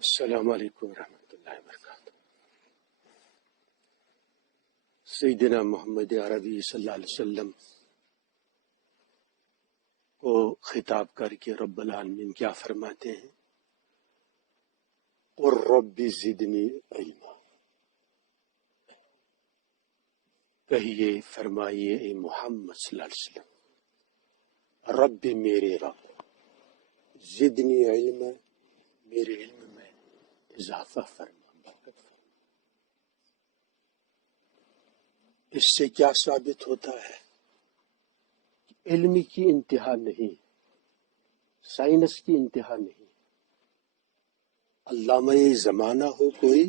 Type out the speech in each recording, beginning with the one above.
السلام علیکم ورحمۃ اللہ وبرکاتہ۔ سیدنا محمد عربی صلی اللہ علیہ وسلم کو خطاب کر کے رب العالمین کیا فرماتے ہیں؟ اور رب زدنی علما، کہیے فرمائیے اے محمد صلی اللہ علیہ وسلم، رب میرے رب، زدنی علما، میرے علم میں اضافہ فرما، برکت فرما۔ اس سے کیا ثابت ہوتا ہے؟ علم کی انتہا نہیں، سائنس کی انتہا نہیں۔ علامہ زمانہ ہو کوئی،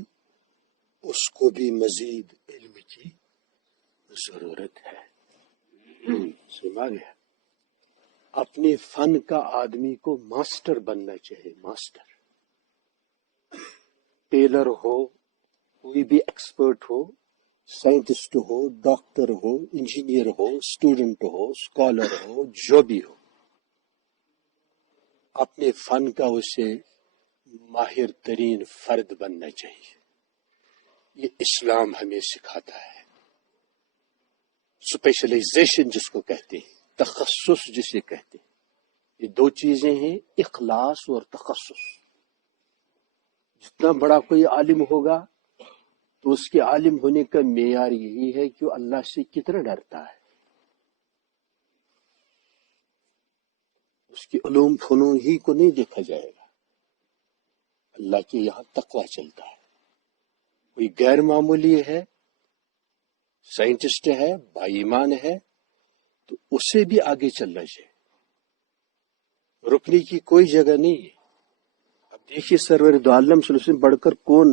اس کو بھی مزید علم کی ضرورت ہے۔ سنا گیا؟ اپنے فن کا آدمی کو ماسٹر بننا چاہیے، ماسٹر۔ ٹیلر ہو، کوئی بھی expert who, scientist who, doctor who, engineer who, student who, scholar who, جو بھی ہو، اپنے فن کا اسے ماہر ترین فرد بننا چاہیے۔ یہ اسلام ہمیں سکھاتا ہے۔ اسپیشلائزیشن جس کو کہتے ہیں، تخصص جسے کہتے ہیں، یہ دو چیزیں ہیں، اخلاص اور تخصص۔ جتنا بڑا کوئی عالم ہوگا تو اس کے عالم ہونے کا معیار یہی ہے کہ وہ اللہ سے کتنا ڈرتا ہے، اس کی علوم فنون ہی کو نہیں دیکھا جائے گا، اللہ کے یہاں تقویٰ چلتا ہے۔ کوئی غیر معمولی ہے، سائنٹسٹ ہے، با ایمان ہے، تو اسے بھی آگے چلنا چاہیے، رکنے کی کوئی جگہ نہیں ہے۔ اب دیکھیے سرور دو عالم صلی اللہ علیہ وسلم بڑھ کر کون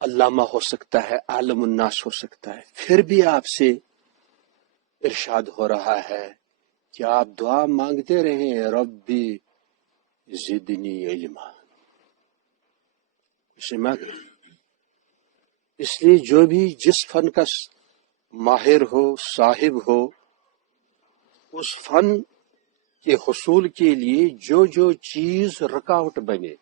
علامہ ہو سکتا ہے، عالم الناس ہو سکتا ہے؟ پھر بھی آپ سے ارشاد ہو رہا ہے کہ آپ دعا مانگتے رہیں، ربی زدنی علما۔ اس لیے جو بھی جس فن کا ماہر ہو، صاحب ہو، اس فن کے حصول کے لیے جو چیز رکاوٹ بنے،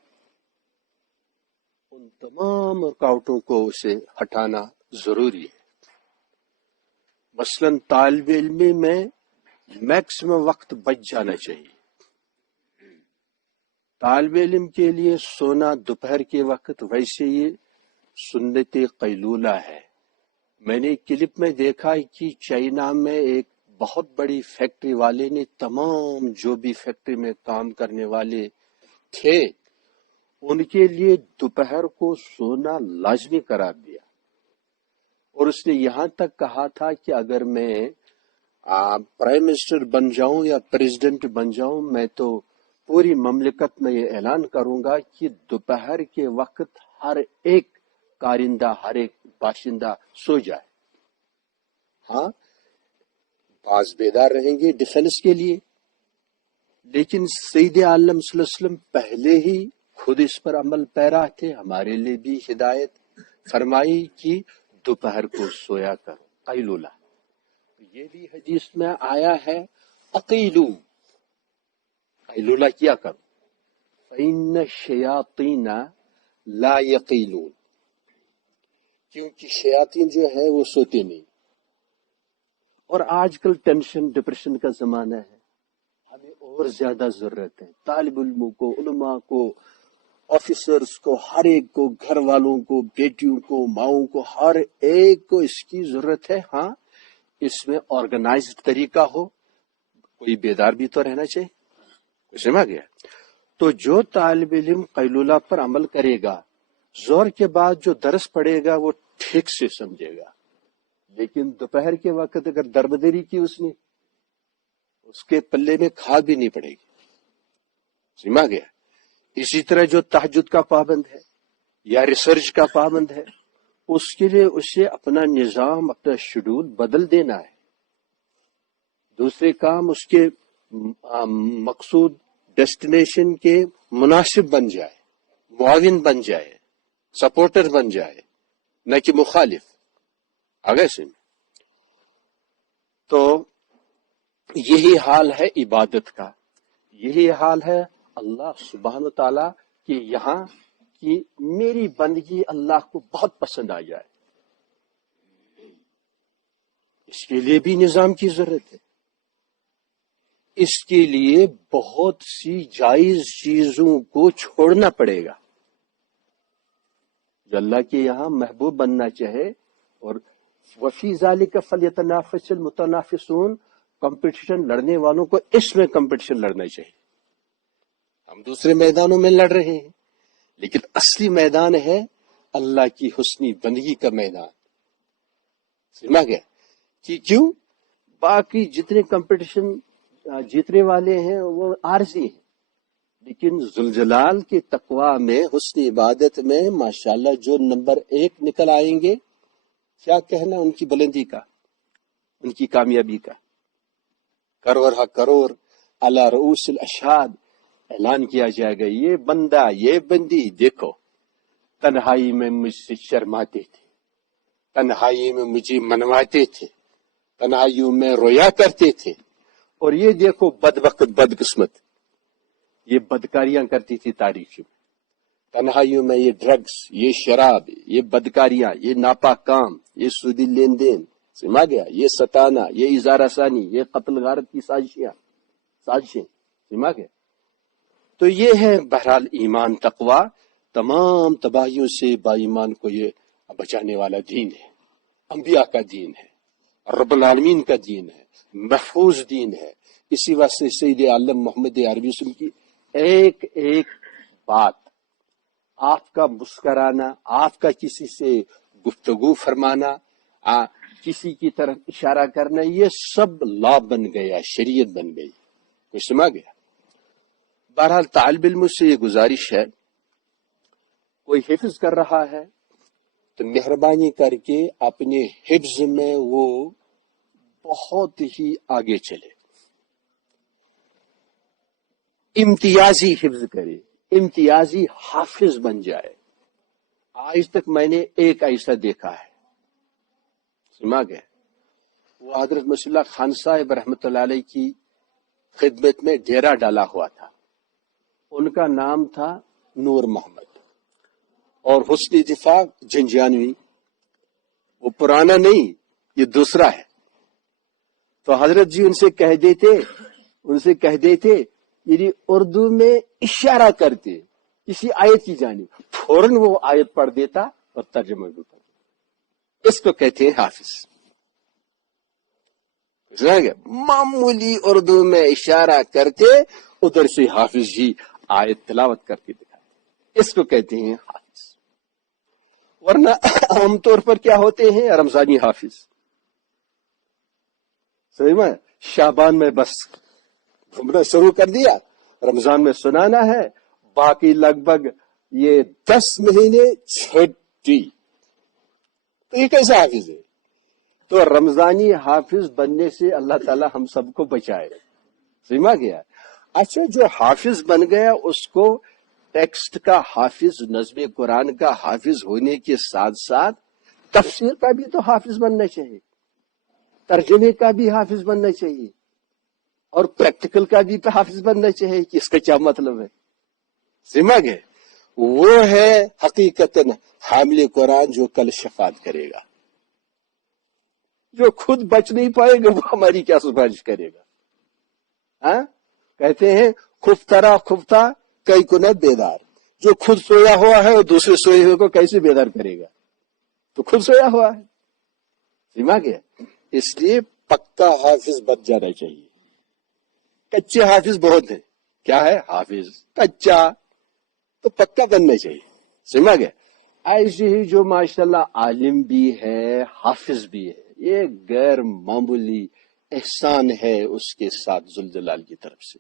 ان تمام رکاوٹوں کو اسے ہٹانا ضروری ہے۔ مثلاً طالب علمی میں میکسیمم وقت بچ جانا چاہیے۔ طالب علم کے لیے سونا دوپہر کے وقت ویسے ہی سنت قیلولہ ہے۔ میں نے کلپ میں دیکھا کہ چائنا میں ایک بہت بڑی فیکٹری والے نے تمام جو بھی فیکٹری میں کام کرنے والے تھے ان کے لیے دوپہر کو سونا لازمی قرار دیا، اور اس نے یہاں تک کہا تھا کہ اگر میں پرائم منسٹر بن جاؤں یا پریزیڈنٹ بن جاؤں، میں تو پوری مملکت میں یہ اعلان کروں گا کہ دوپہر کے وقت ہر ایک کارندہ، ہر ایک باشندہ سو جائے۔ ہاں، بعض بیدار رہیں گے ڈیفنس کے لیے، لیکن سید عالم صلی اللہ علیہ وسلم پہلے ہی خود اس پر عمل پیرا تھے، ہمارے لیے بھی ہدایت فرمائی کہ دوپہر کو سویا کرو، قیلولہ۔ یہ بھی حدیث میں آیا ہے، اقیلو، قیلولہ کیا کرو، فإن الشیاطین لا یقیلون، کیونکہ شیاطین جو ہے وہ سوتے نہیں۔ اور آج کل ٹینشن ڈپریشن کا زمانہ ہے، ہمیں اور زیادہ ضرورت ہے، طالب علموں کو، علماء کو، آفیسرز کو، ہر ایک کو، گھر والوں کو، بیٹیوں کو، ماؤں کو، ہر ایک کو اس کی ضرورت ہے۔ ہاں، اس میں آرگنائزڈ طریقہ ہو، کوئی بیدار بھی تو رہنا چاہیے۔ سمجھ گیا؟ تو جو طالب علم قیلولہ پر عمل کرے گا، زور کے بعد جو درس پڑے گا وہ ٹھیک سے سمجھے گا، لیکن دوپہر کے وقت اگر دربدری کی اس نے، اس کے پلے میں کھاد بھی نہیں پڑے گی۔ سمجھ گیا؟ اسی طرح جو تہجد کا پابند ہے یا ریسرچ کا پابند ہے، اس کے لیے اسے اپنا نظام، اپنا شیڈول بدل دینا ہے۔ دوسرے کام اس کے مقصود ڈیسٹینیشن کے مناسب بن جائے، معاون بن جائے، سپورٹر بن جائے، نہ کہ مخالف۔ آگے سے تو یہی حال ہے عبادت کا، یہی حال ہے اللہ سبحانہ و تعالیٰ کہ یہاں کی میری بندگی اللہ کو بہت پسند آ جائے. اس کے لیے بھی نظام کی ضرورت ہے. اس کے لیے بہت سی جائز چیزوں کو چھوڑنا پڑے گا جو اللہ کے یہاں محبوب بننا چاہے. اور وفی ذالک فلیتنافس المتنافسون، کمپٹیشن لڑنے والوں کو اس میں کمپٹیشن لڑنا چاہیے. ہم دوسرے میدانوں میں لڑ رہے ہیں، لیکن اصلی میدان ہے اللہ کی حسنی بندگی کا میدان. سمجھا گیا؟ کیوں؟ باقی جتنے کمپٹیشن جیتنے والے ہیں وہ عارضی ہیں، لیکن ذوالجلال کے تقوی میں، حسن عبادت میں ماشاءاللہ جو نمبر 1 نکل آئیں گے، کیا کہنا ان کی بلندی کا، ان کی کامیابی کا. کروڑ ہا کروڑ علی رؤوس الاشہاد اعلان کیا جائے گا، یہ بندہ یہ بندی دیکھو تنہائی میں مجھ سے شرماتے تھے، تنہائی میں مجھے منواتے تھے، تنہائیوں میں رویا کرتے تھے، اور یہ دیکھو بدبخت بدقسمت یہ بدکاریاں کرتی تھی تاریخ میں. تنہائیوں میں یہ ڈرگز، یہ شراب، یہ بدکاریاں، یہ ناپاک کام، یہ سودی لین دین، سمجھا گیا، یہ ستانا، یہ اظہار ثانی، یہ قتل غارت کی سازشیں، سمجھا گیا. تو یہ ہے بہرحال ایمان تقوی، تمام تباہیوں سے با ایمان کو یہ بچانے والا دین ہے، انبیاء کا دین ہے، رب العالمین کا دین ہے، محفوظ دین ہے. اسی واسطے سید عالم محمد عربی وسلم کی ایک ایک بات، آپ کا مسکرانا، آپ کا کسی سے گفتگو فرمانا، کسی کی طرف اشارہ کرنا، یہ سب لا بن گیا، شریعت بن گئی. یہ سمجھ گیا؟ بہرحال طالب علم سے یہ گزارش ہے، کوئی حفظ کر رہا ہے تو مہربانی کر کے اپنے حفظ میں وہ بہت ہی آگے چلے، امتیازی حفظ کرے، امتیازی حافظ بن جائے. آج تک میں نے ایک ایسا دیکھا ہے، سنا گیا، وہ حضرت مسیح اللہ خان صاحب رحمۃ اللہ علیہ کی خدمت میں ڈیرا ڈالا ہوا تھا. ان کا نام تھا نور محمد، اور حسن دفاع جنجانوی، وہ پرانا نہیں، یہ دوسرا ہے. تو حضرت جی ان سے کہہ دیتے یعنی اردو میں اشارہ کرتے کسی آیت کی جانب، فوراً وہ آیت پڑھ دیتا اور ترجمہ بھی کر دیتا. اس کو کہتے ہیں حافظ. معمولی اردو میں اشارہ کرتے، ادھر سے حافظ جی آیت تلاوت کر کے دکھائے، اس کو کہتے ہیں حافظ. ورنہ عام طور پر کیا ہوتے ہیں رمضانی حافظ. صحیح میں شعبان میں بس گھومنا شروع کر دیا، رمضان میں سنانا ہے، باقی لگ بھگ یہ 10 مہینے چھٹی. تو یہ کیسا حافظ ہے؟ تو رمضانی حافظ بننے سے اللہ تعالی ہم سب کو بچائے. سمجھا گیا؟ اچھا، جو حافظ بن گیا اس کو ٹیکسٹ کا حافظ، نظم قرآن کا حافظ ہونے کے ساتھ ساتھ تفسیر کا بھی تو حافظ بننا چاہیے، ترجمے کا بھی حافظ بننا چاہیے، اور پریکٹیکل کا بھی تو حافظ بننا چاہیے کہ اس کا کیا مطلب ہے. سمجھ گئے؟ وہ ہے حقیقتاً حامل قرآن جو کل شفاعت کرے گا. جو خود بچ نہیں پائے گا وہ ہماری کیا سفارش کرے گا؟ ہاں، کہتے ہیں خفتہ کئی کنت بیدار. جو خود سویا ہوا ہے اور دوسرے سوئے ہوئے کو کیسے بیدار کرے گا؟ تو خود سویا ہوا ہے. سمجھ گیا؟ اس لیے پکا حافظ بن جانا چاہیے. کچے حافظ بہت ہیں. کیا ہے حافظ؟ کچا. تو پکا بننا چاہیے. سمجھ گیا؟ ایسے ہی جو ماشاءاللہ عالم بھی ہے، حافظ بھی ہے، یہ غیر معمولی احسان ہے اس کے ساتھ ذوالجلال کی طرف سے.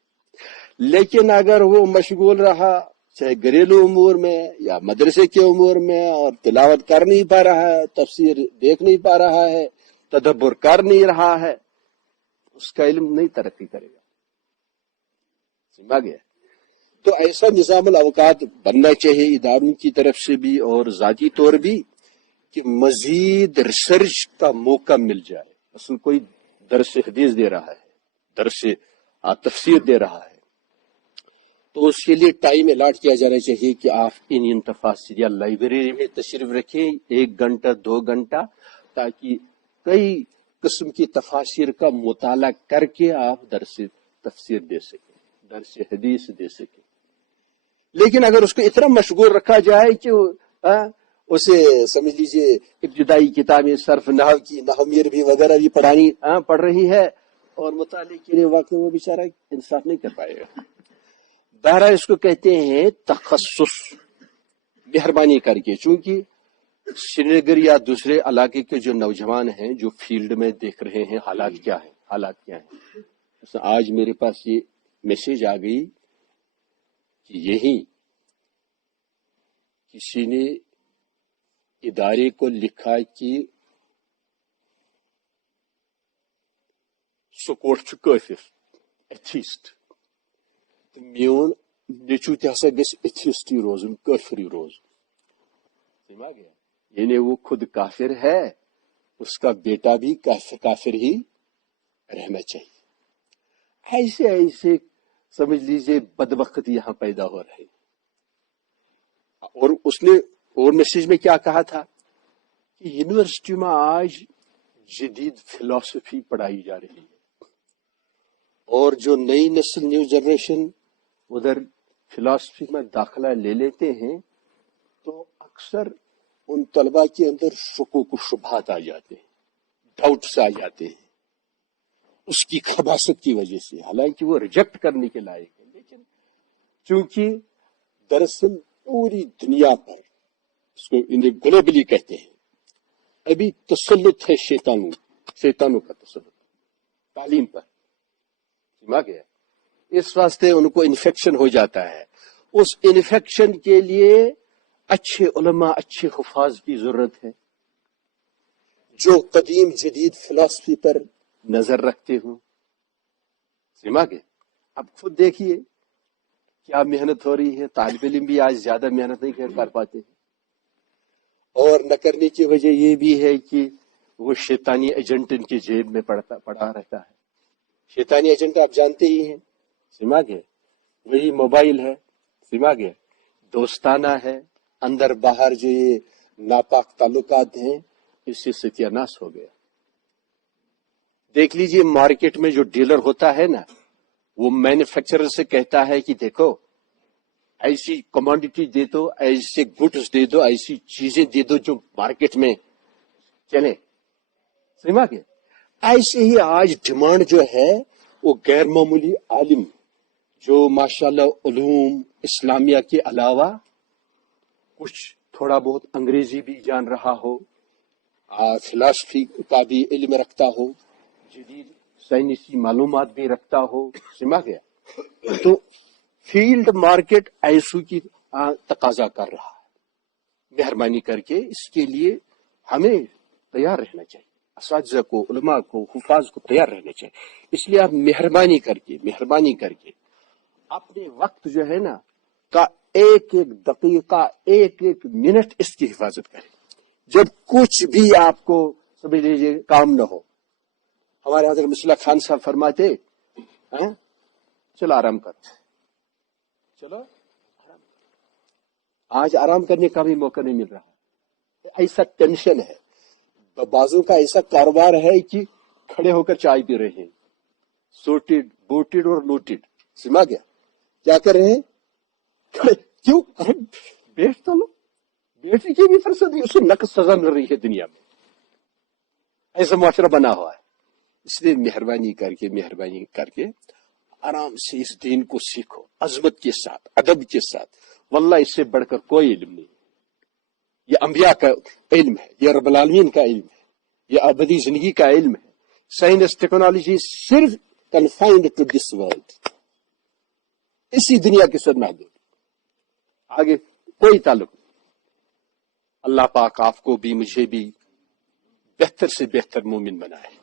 لیکن اگر وہ مشغول رہا چاہے گھریلو امور میں یا مدرسے کے امور میں، اور تلاوت کر نہیں پا رہا ہے، تفسیر دیکھ نہیں پا رہا ہے، تدبر کر نہیں رہا ہے، اس کا علم نہیں ترقی کرے گا. سمجھا گیا؟ تو ایسا نظام الاوقات بننا چاہیے اداروں کی طرف سے بھی اور ذاتی طور بھی، کہ مزید ریسرچ کا موقع مل جائے. اصل کوئی درس حدیث دے رہا ہے، درس تفسیر دے رہا ہے، تو اس کے لیے ٹائم الاٹ کیا جانا چاہیے کہ آپ ان تفاسیر یا لائبریری میں تشریف رکھیں 1 گھنٹہ 2 گھنٹہ، تاکہ کئی قسم کی تفاسیر کا مطالعہ کر کے آپ درس تفسیر دے سکیں، درس حدیث دے سکیں۔ لیکن اگر اس کو اتنا مشغول رکھا جائے کہ اسے سمجھ لیجئے ابتدائی کتابیں صرف نحو کی نحو میربی وغیرہ بھی پڑھ رہی ہے اور مطالعے کے لیے واقعی وہ بیچارہ انصاف نہیں کر پائے گا۔ بہرحال اس کو کہتے ہیں تخصص، مہربانی کر کے، چونکہ سری نگر یا دوسرے علاقے کے جو نوجوان ہیں جو فیلڈ میں دیکھ رہے ہیں حالات کیا ہیں، آج میرے پاس یہ میسج آ گئی کہ یہی کسی نے ادارے کو لکھا کہ سپورٹ چھُ کٲفر، ایتھیسٹ، میون نیچو تہ ہسا گژھِ ایتھیسٹ ہی روزن، کافر ہی روزن، سمجھ گیا؟ یعنی وہ خود کافر ہے، اس کا بیٹا بھی کافر ہی رہنا چاہیے۔ ایسے سمجھ لیجیے بدبخت یہاں پیدا ہو رہے ہیں۔ اور اس نے اور میسج میں کیا کہا تھا کہ یونیورسٹی میں آج جدید فلسفی پڑھائی جا رہی ہے، اور جو نئی نسل نیو جنریشن ادھر فلسفی میں داخلہ لے لیتے ہیں تو اکثر ان طلباء کے اندر شکوک و شبہات آ جاتے ہیں، ڈاؤٹس آ جاتے ہیں اس کی خباثت کی وجہ سے، حالانکہ وہ ریجیکٹ کرنے کے لائق ہے، لیکن چونکہ دراصل پوری دنیا پر اس کو انہیں گلوبلی کہتے ہیں ابھی تسلط ہے شیطانوں کا تسلط تعلیم پر، سمجھ گیا؟ اس واسطے ان کو انفیکشن ہو جاتا ہے۔ اس انفیکشن کے لیے اچھے علماء، اچھے حفاظ کی ضرورت ہے جو قدیم جدید فلسفی پر نظر رکھتے ہوں، سمجھ گئے؟ اب خود دیکھیے کیا محنت ہو رہی ہے، طالب علم بھی آج زیادہ محنت نہیں کر پاتے ہیں، اور نہ کرنے کی وجہ یہ بھی ہے کہ وہ شیطانی ایجنٹ ان کی جیب میں پڑا رہتا ہے۔ شیطانی ایجنٹ آپ جانتے ہی ہیں، سمجھ گئے؟ وہی موبائل ہے، سمجھ گئے؟ دوستانہ ہے، اندر باہر جو یہ ناپاک تعلقات ہیں اس سے ستیہ ناش ہو گیا۔ دیکھ لیجئے مارکیٹ میں جو ڈیلر ہوتا ہے نا، وہ مینوفیکچرر سے کہتا ہے کہ دیکھو ایسی کموڈٹی دے دو، ایسے گڈز دے دو، ایسی چیزیں دے دو جو مارکیٹ میں چلے، سمجھ گئے؟ ایسے ہی آج ڈیمانڈ جو ہے وہ غیر معمولی عالم جو ماشاءاللہ علوم اسلامیہ کے علاوہ کچھ تھوڑا بہت انگریزی بھی جان رہا ہو، فلسفی کا بھی علم رکھتا ہو، جدید سائنسی معلومات بھی رکھتا ہو، سمجھ گیا؟ تو فیلڈ مارکیٹ ایسو کی تقاضا کر رہا ہے۔ مہربانی کر کے اس کے لیے ہمیں تیار رہنا چاہیے، اساتذہ کو، علماء کو، حفاظ کو تیار رہنا چاہیے۔ اس لیے آپ مہربانی کر کے اپنے وقت جو ہے نا کا ایک دقیقہ، ایک منٹ اس کی حفاظت کریں۔ جب کچھ بھی آپ کو سمجھ لیجیے کام نہ ہو، ہمارے حضرت مصلح خان صاحب فرماتے چلو آرام کر، چلو آج آرام کرنے کا بھی موقع نہیں مل رہا، ایسا ٹینشن ہے، بازوں کا ایسا کاروبار ہے کہ کھڑے ہو کر چائے پی رہے ہیں، سوٹڈ بوٹڈ اور لوٹڈ، سمجھ گیا؟ کیا کر رہے ہیں؟ کیوں بیٹھ تو لو، بیٹھنے کی بھی فرصت نہیں، اسے نقد سزا مل رہی ہے دنیا میں، ایسا معاشرہ بنا ہوا ہے۔ اس لیے مہربانی کر کے آرام سے اس دین کو سیکھو، عظمت کے ساتھ، ادب کے ساتھ۔ واللہ اس سے بڑھ کر کوئی علم نہیں، یہ انبیاء کا علم ہے، یہ رب العالمین کا علم ہے، یہ ابدی زندگی کا علم ہے۔ سائنس ٹیکنالوجی صرف کنفائنڈ ٹو دس ورلڈ، اسی دنیا کے ساتھ محدود، آگے کوئی تعلق نہیں۔ اللہ پاک آپ کو بھی مجھے بھی بہتر سے بہتر مومن بنائے۔